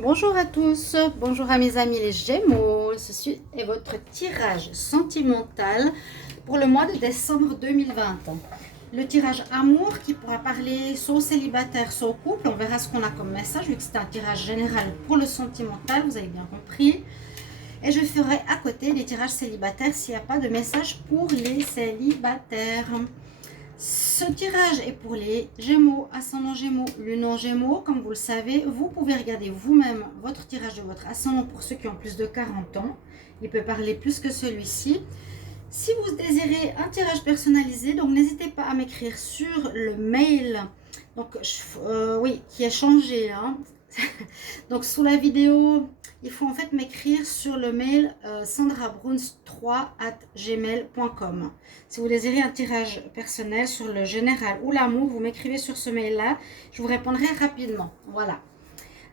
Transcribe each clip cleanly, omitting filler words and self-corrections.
Bonjour à tous, bonjour à mes amis les Gémeaux. Ceci est votre tirage sentimental pour le mois de décembre 2020. Le tirage amour qui pourra parler soit aux célibataires, soit au couple. On verra ce qu'on a comme message vu que c'est un tirage général pour le sentimental, vous avez bien compris. Et je ferai à côté les tirages célibataires s'il n'y a pas de message pour les célibataires. Ce tirage est pour les Gémeaux, ascendant Gémeaux, lune en Gémeaux. Comme vous le savez, vous pouvez regarder vous-même votre tirage de votre ascendant pour ceux qui ont plus de 40 ans. Il peut parler plus que celui-ci. Si vous désirez un tirage personnalisé, donc n'hésitez pas à m'écrire sur le mail, donc oui, qui est changé, hein. Donc sous la vidéo, il faut en fait m'écrire sur le mail sandrabruns3@gmail.com. Si vous désirez un tirage personnel sur le général ou l'amour, vous m'écrivez sur ce mail-là, je vous répondrai rapidement. Voilà.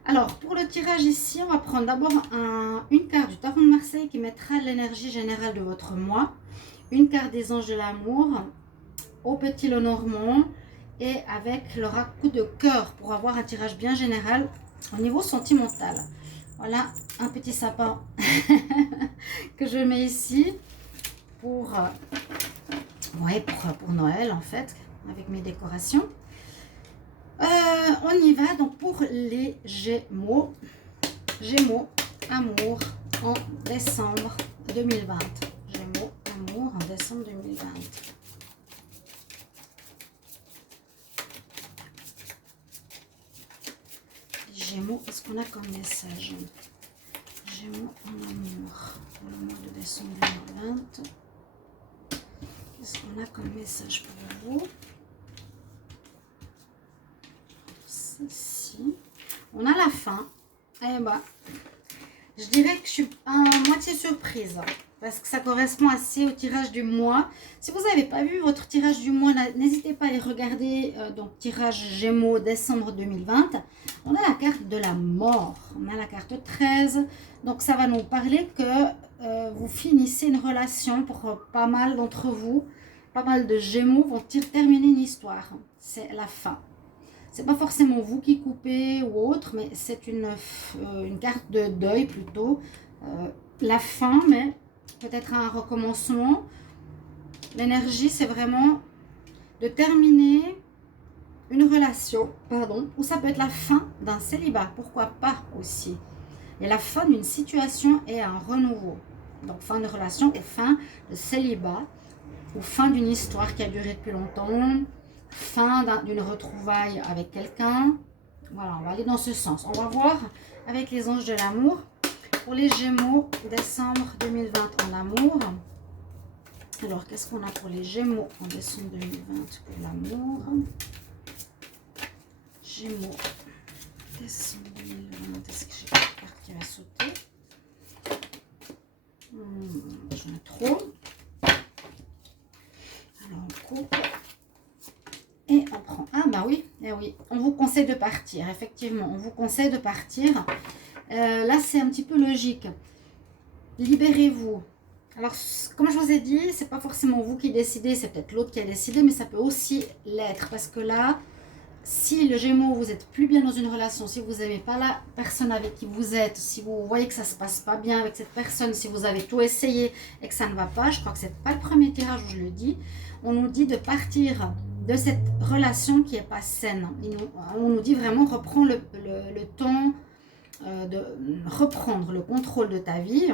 Alors, pour le tirage ici, on va prendre d'abord une carte du tarot de Marseille qui mettra l'énergie générale de votre mois, une carte des anges de l'amour, au petit Lenormand, et avec l'oracle coup de cœur pour avoir un tirage bien général au niveau sentimental. Voilà un petit sapin que je mets ici pour Noël en fait, avec mes décorations. On y va donc pour les Gémeaux. Gémeaux, amour en décembre 2020. Gémeaux, amour en décembre 2020. Gémeaux, qu'est-ce qu'on a comme message? Gémeaux en amour pour le mois de décembre 2020. Qu'est-ce qu'on a comme message pour vous? Ceci. On a la fin. Eh ben, je dirais que je suis à moitié surprise parce que ça correspond assez au tirage du mois. Si vous n'avez pas vu votre tirage du mois, n'hésitez pas à aller regarder. Donc tirage Gémeaux décembre 2020. On a la carte de la mort. On a la carte 13. Donc ça va nous parler que vous finissez une relation pour pas mal d'entre vous. Pas mal de Gémeaux vont terminer une histoire. C'est la fin. C'est pas forcément vous qui coupez ou autre, mais c'est une carte de deuil plutôt. La fin, mais peut-être un recommencement. L'énergie, c'est vraiment de terminer une relation, pardon, ou ça peut être la fin d'un célibat, pourquoi pas aussi. Et la fin d'une situation et un renouveau. Donc fin de relation ou fin de célibat, ou fin d'une histoire qui a duré depuis longtemps, fin d'une retrouvaille avec quelqu'un. Voilà, on va aller dans ce sens. On va voir avec les anges de l'amour pour les Gémeaux décembre 2020 en amour. Alors, qu'est-ce qu'on a pour les Gémeaux en décembre 2020 pour l'amour? Gémeaux décembre 2020. Est-ce que j'ai une carte qui va sauter? J'en ai trop. Alors, on coupe. Et on prend. Ah bah oui, eh oui, on vous conseille de partir, effectivement, on vous conseille de partir. Là, c'est un petit peu logique. Libérez-vous. Alors, comme je vous ai dit, c'est pas forcément vous qui décidez, c'est peut-être l'autre qui a décidé, mais ça peut aussi l'être. Parce que là, si le Gémeaux, vous êtes plus bien dans une relation, si vous n'aimez pas la personne avec qui vous êtes, si vous voyez que ça se passe pas bien avec cette personne, si vous avez tout essayé et que ça ne va pas, je crois que c'est pas le premier tirage où je le dis, on nous dit de partir de cette relation qui n'est pas saine. On nous dit vraiment reprends le temps de reprendre le contrôle de ta vie.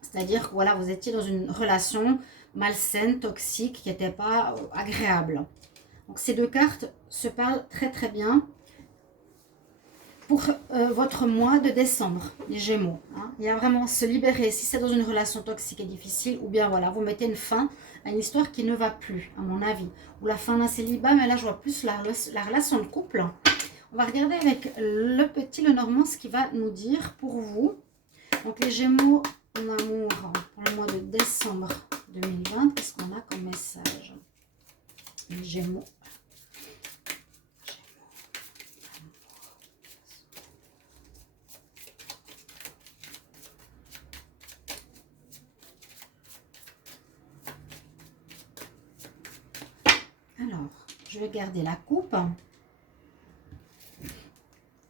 C'est-à-dire que voilà, vous étiez dans une relation malsaine, toxique, qui n'était pas agréable. Donc ces deux cartes se parlent très très bien pour votre mois de décembre, les Gémeaux. Hein. Il y a vraiment se libérer si c'est dans une relation toxique et difficile, ou bien voilà, vous mettez une fin à une histoire qui ne va plus, à mon avis. Ou la fin d'un célibat, mais là je vois plus la relation de couple. On va regarder avec le petit Lenormand ce qu'il va nous dire pour vous. Donc les Gémeaux en amour pour le mois de décembre 2020, qu'est-ce qu'on a comme message? Les Gémeaux. Alors, je vais garder la coupe.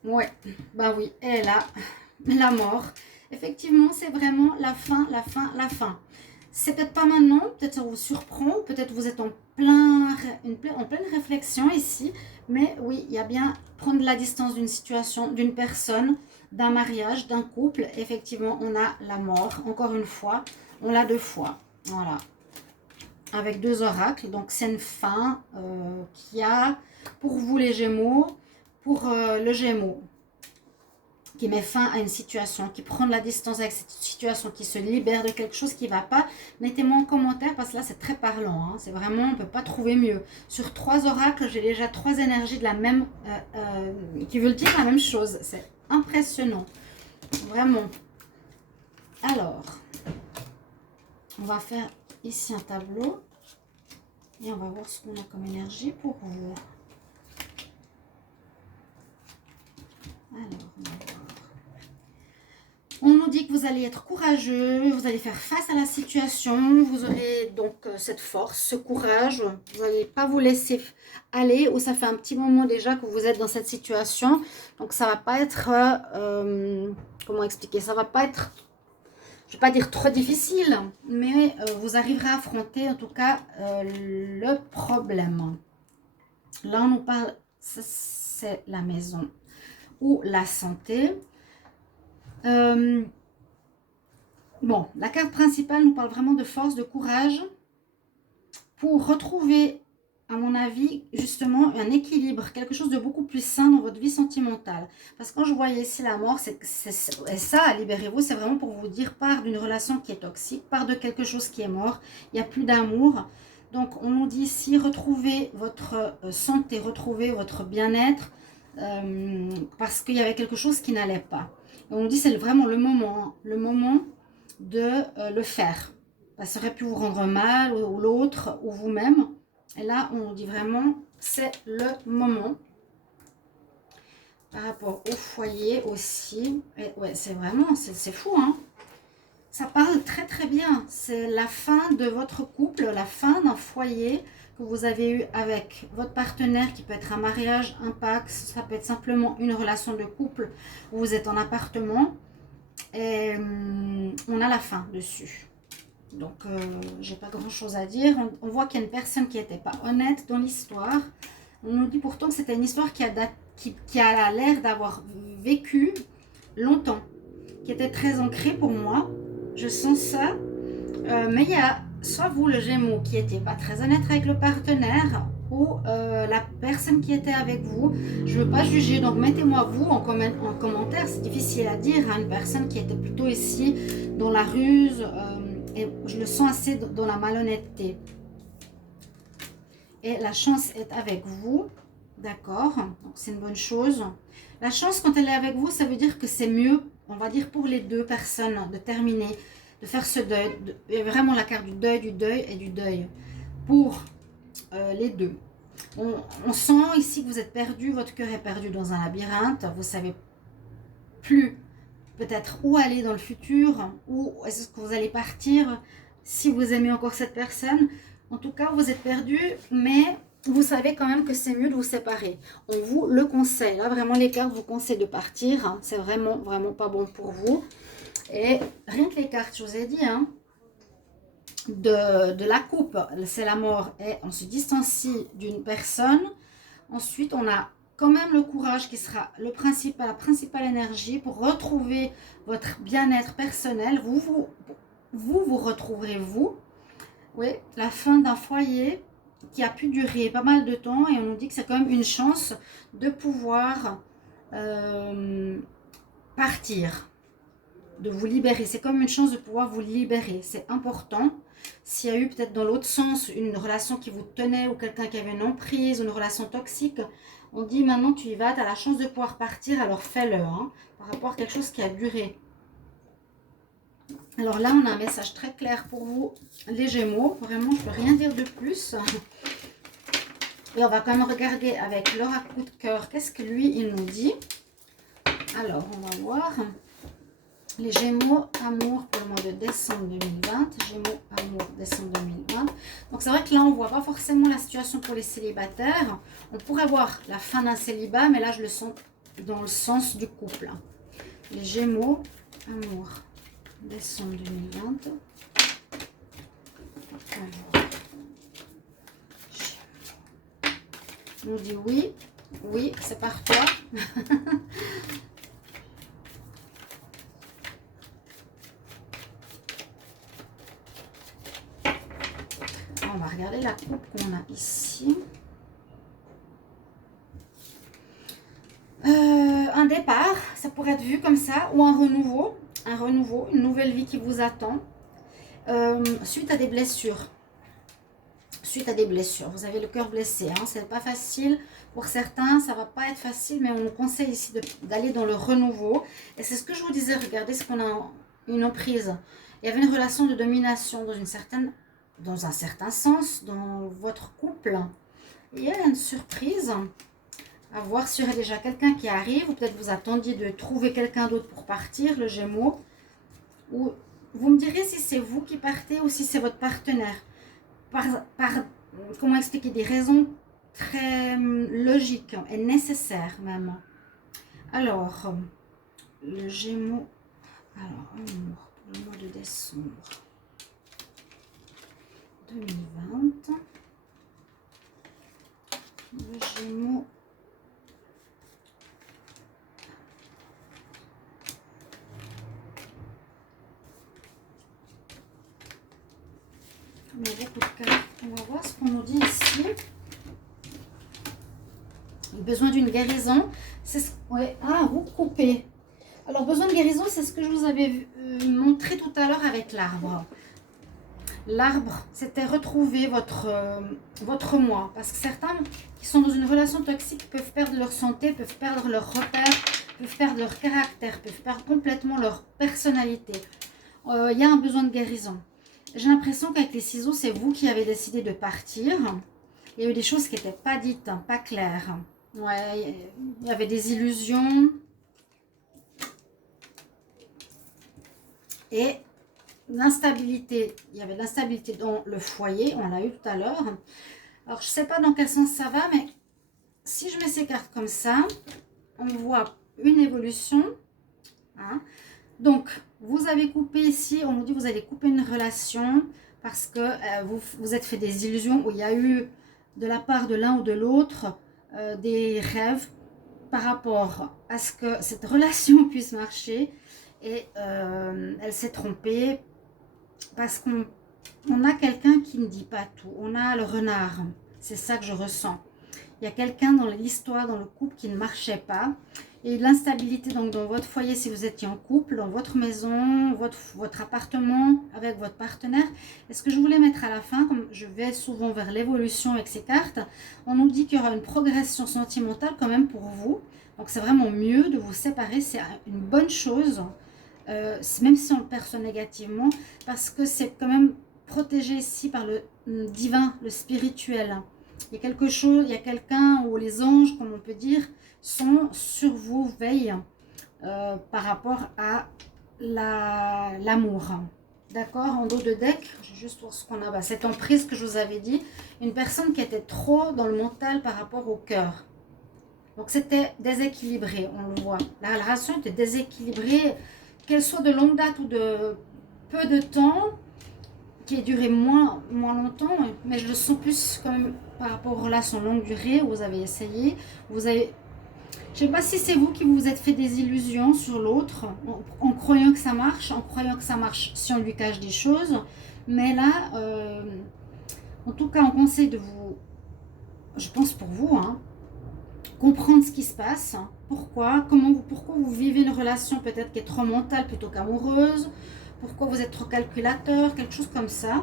Ouais, bah oui, et là, la mort. Effectivement, c'est vraiment la fin, la fin, la fin. C'est peut-être pas maintenant, peut-être ça vous surprend, peut-être vous êtes en pleine réflexion ici, mais oui, il y a bien prendre la distance d'une situation, d'une personne, d'un mariage, d'un couple. Effectivement, on a la mort, encore une fois, on l'a deux fois, voilà, avec deux oracles. Donc, c'est une fin qui a, pour vous les Gémeaux, pour le Gémeaux, qui met fin à une situation, qui prend de la distance avec cette situation, qui se libère de quelque chose qui ne va pas, mettez-moi en commentaire parce que là c'est très parlant, hein. C'est vraiment, on ne peut pas trouver mieux. Sur 3 oracles, j'ai déjà 3 énergies de la même, qui veulent dire la même chose. C'est impressionnant, vraiment. Alors, on va faire ici un tableau et on va voir ce qu'on a comme énergie pour vous. Alors, on va voir. On nous dit que vous allez être courageux, vous allez faire face à la situation, vous aurez donc cette force, ce courage, vous n'allez pas vous laisser aller, ou ça fait un petit moment déjà que vous êtes dans cette situation, donc ça va pas être, comment expliquer, ça va pas être, je ne vais pas dire trop difficile, mais vous arriverez à affronter en tout cas le problème. Là on nous parle, c'est la maison ou la santé. Bon, la carte principale nous parle vraiment de force, de courage pour retrouver, à mon avis, justement un équilibre, quelque chose de beaucoup plus sain dans votre vie sentimentale. Parce que quand je voyais ici la mort, c'est ça, libérez-vous, c'est vraiment pour vous dire part d'une relation qui est toxique, part de quelque chose qui est mort, il n'y a plus d'amour. Donc on nous dit ici, retrouvez votre santé, retrouvez votre bien-être, parce qu'il y avait quelque chose qui n'allait pas. Et on nous dit c'est vraiment le moment de le faire. Ça aurait pu vous rendre mal, ou l'autre, ou vous-même. Et là, on dit vraiment, c'est le moment. Par rapport au foyer aussi. Et ouais, c'est vraiment, c'est fou, hein. Ça parle très très bien. C'est la fin de votre couple, la fin d'un foyer que vous avez eu avec votre partenaire, qui peut être un mariage, un pax, ça peut être simplement une relation de couple où vous êtes en appartement. Et on a la fin dessus. Donc, j'ai pas grand chose à dire. On voit qu'il y a une personne qui n'était pas honnête dans l'histoire. On nous dit pourtant que c'était une histoire qui a l'air d'avoir vécu longtemps, qui était très ancrée pour moi. Je sens ça. Mais il y a soit vous, le Gémeaux, qui n'était pas très honnête avec le partenaire, ou la personne qui était avec vous. Je ne veux pas juger, donc mettez-moi vous en commentaire. C'est difficile à dire, hein, une personne qui était plutôt ici dans la ruse, et je le sens assez dans la malhonnêteté. Et la chance est avec vous, d'accord, donc c'est une bonne chose. La chance, quand elle est avec vous, ça veut dire que c'est mieux, on va dire, pour les deux personnes de terminer, de faire ce deuil. Il y a vraiment la carte du deuil et du deuil pour les deux. On sent ici que vous êtes perdu, votre cœur est perdu dans un labyrinthe, vous savez plus peut-être où aller dans le futur, où est-ce que vous allez partir, si vous aimez encore cette personne. En tout cas, vous êtes perdu, mais vous savez quand même que c'est mieux de vous séparer. On vous le conseille. Là, vraiment, les cartes vous conseillent de partir, hein. C'est vraiment, vraiment pas bon pour vous. Et rien que les cartes, je vous ai dit, hein, de la coupe, c'est la mort et on se distancie d'une personne. Ensuite, on a quand même le courage qui sera la principale énergie pour retrouver votre bien-être personnel. Vous retrouverez vous. Oui, la fin d'un foyer qui a pu durer pas mal de temps et on nous dit que c'est quand même une chance de pouvoir partir, de vous libérer. C'est comme une chance de pouvoir vous libérer. C'est important. S'il y a eu peut-être dans l'autre sens une relation qui vous tenait ou quelqu'un qui avait une emprise, une relation toxique, on dit maintenant tu y vas, tu as la chance de pouvoir partir, alors fais-le, hein, par rapport à quelque chose qui a duré. Alors là, on a un message très clair pour vous, les Gémeaux. Vraiment, je ne peux rien dire de plus. Et on va quand même regarder avec l'oracle coup de cœur, qu'est-ce que lui, il nous dit. Alors, on va voir. Les Gémeaux, amour pour le mois de décembre 2020. Gémeaux, amour, décembre 2020. Donc, c'est vrai que là, on ne voit pas forcément la situation pour les célibataires. On pourrait voir la fin d'un célibat, mais là, je le sens dans le sens du couple. Les Gémeaux, amour, décembre 2020. Alors, on dit oui, oui, c'est par toi. On va regarder la coupe qu'on a ici. Un départ, ça pourrait être vu comme ça, ou un renouveau, une nouvelle vie qui vous attend, suite à des blessures. Suite à des blessures, vous avez le cœur blessé, hein, c'est pas facile pour certains, ça va pas être facile, mais on nous conseille ici d'aller dans le renouveau. Et c'est ce que je vous disais, regardez ce qu'on a, une emprise. Il y avait une relation de domination dans un certain sens, dans votre couple. Il y a une surprise. À voir s'il y aurait déjà quelqu'un qui arrive, ou peut-être vous attendiez de trouver quelqu'un d'autre pour partir, le Gémeaux. Ou vous me direz si c'est vous qui partez ou si c'est votre partenaire. Comment expliquer, des raisons très logiques et nécessaires même. Alors, le Gémeaux, alors amour pour le mois de décembre 2020. Le Gémeaux. On a beaucoup de cartes. On va voir ce qu'on nous dit ici. Besoin d'une guérison. Ouais. Ah, vous coupez. Alors, besoin de guérison, c'est ce que je vous avais montré tout à l'heure avec l'arbre. L'arbre, c'était retrouver votre moi. Parce que certains qui sont dans une relation toxique peuvent perdre leur santé, peuvent perdre leur repère, peuvent perdre leur caractère, peuvent perdre complètement leur personnalité. Il y a un besoin de guérison. J'ai l'impression qu'avec les ciseaux, c'est vous qui avez décidé de partir. Il y a eu des choses qui n'étaient pas dites, hein, pas claires. Ouais, il y avait des illusions. Et l'instabilité. Il y avait de l'instabilité dans le foyer, on l'a eu tout à l'heure. Alors, je ne sais pas dans quel sens ça va, mais si je mets ces cartes comme ça, on voit une évolution. Hein. Donc, vous avez coupé ici, on nous dit que vous allez couper une relation parce que vous êtes fait des illusions où il y a eu de la part de l'un ou de l'autre des rêves par rapport à ce que cette relation puisse marcher et elle s'est trompée parce qu'on a quelqu'un qui ne dit pas tout. On a le renard, c'est ça que je ressens. Il y a quelqu'un dans l'histoire, dans le couple qui ne marchait pas. Et l'instabilité donc dans votre foyer si vous étiez en couple, dans votre maison, votre appartement, avec votre partenaire. Et ce que je voulais mettre à la fin, comme je vais souvent vers l'évolution avec ces cartes, on nous dit qu'il y aura une progression sentimentale quand même pour vous. Donc c'est vraiment mieux de vous séparer, c'est une bonne chose, même si on le perçoit négativement, parce que c'est quand même protégé ici par le divin, le spirituel. Il y a quelque chose, il y a quelqu'un, ou les anges, comme on peut dire, sont sur vous, veillent par rapport à l'amour. D'accord, en dos de deck, je vais juste voir ce qu'on a. Cette emprise que je vous avais dit, une personne qui était trop dans le mental par rapport au cœur. Donc c'était déséquilibré, on le voit. La relation était déséquilibrée, qu'elle soit de longue date ou de peu de temps, qui a duré moins longtemps, mais je le sens plus quand même par rapport aux relations longue durée où vous avez essayé, je ne sais pas si c'est vous qui vous êtes fait des illusions sur l'autre, en croyant que ça marche, si on lui cache des choses, mais là, en tout cas, on conseille de vous, je pense pour vous, hein, comprendre ce qui se passe, pourquoi vous vivez une relation peut-être qui est trop mentale plutôt qu'amoureuse, pourquoi vous êtes trop calculateur, quelque chose comme ça.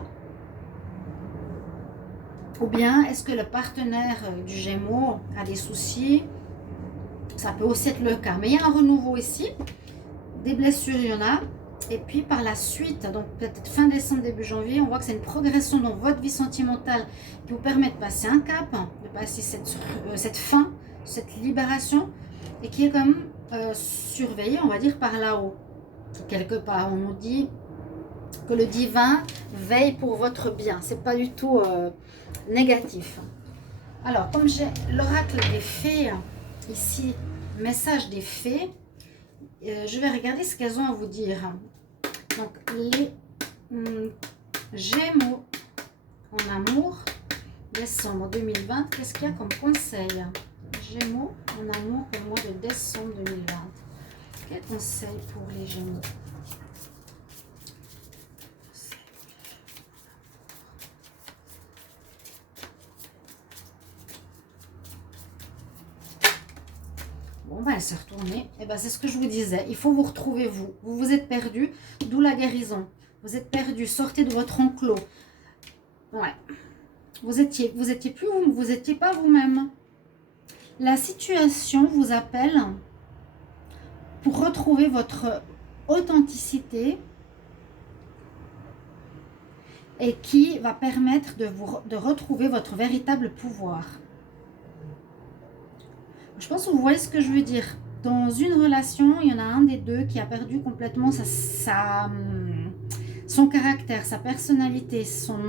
Ou bien, est-ce que le partenaire du Gémeaux a des soucis? Ça peut aussi être le cas. Mais il y a un renouveau ici. Des blessures, il y en a. Et puis par la suite, donc peut-être fin décembre, début janvier, on voit que c'est une progression dans votre vie sentimentale qui vous permet de passer un cap, de passer cette fin, cette libération, et qui est quand même surveillée, on va dire, par là-haut. Quelque part, on nous dit que le divin veille pour votre bien. C'est pas du tout négatif. Alors, comme j'ai l'oracle des fées ici message des fées. Je vais regarder ce qu'elles ont à vous dire. Donc, les Gémeaux en amour, décembre 2020. Qu'est-ce qu'il y a comme conseil? Gémeaux en amour pour le mois de décembre 2020. Quel conseil pour les Gémeaux? Bon, ben, elle s'est retournée. Et ben, c'est ce que je vous disais. Il faut vous retrouver, vous. Vous vous êtes perdu, d'où la guérison. Vous êtes perdu. Sortez de votre enclos. Ouais. Vous étiez plus vous étiez pas vous-même. La situation vous appelle pour retrouver votre authenticité et qui va permettre de retrouver votre véritable pouvoir. Je pense que vous voyez ce que je veux dire. Dans une relation, il y en a un des deux qui a perdu complètement son caractère, sa personnalité, son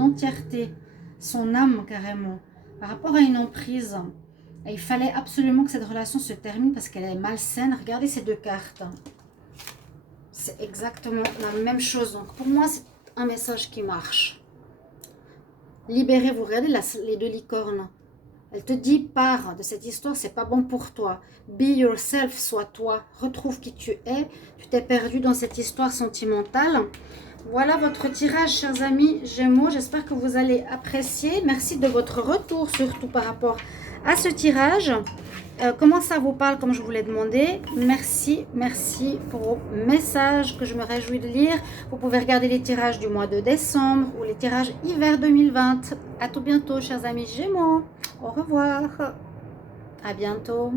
entièreté, son âme carrément, par rapport à une emprise. Et il fallait absolument que cette relation se termine parce qu'elle est malsaine. Regardez ces deux cartes. C'est exactement la même chose. Donc pour moi, c'est un message qui marche. Libérez-vous. Regardez les deux licornes. Elle te dit, pars de cette histoire, c'est pas bon pour toi. Be yourself, sois toi. Retrouve qui tu es. Tu t'es perdu dans cette histoire sentimentale. Voilà votre tirage, chers amis Gémeaux. J'espère que vous allez apprécier. Merci de votre retour, surtout par rapport à ce tirage. Comment ça vous parle, comme je vous l'ai demandé. Merci pour vos messages que je me réjouis de lire. Vous pouvez regarder les tirages du mois de décembre ou les tirages hiver 2020. À tout bientôt, chers amis Gémeaux. Au revoir. À bientôt.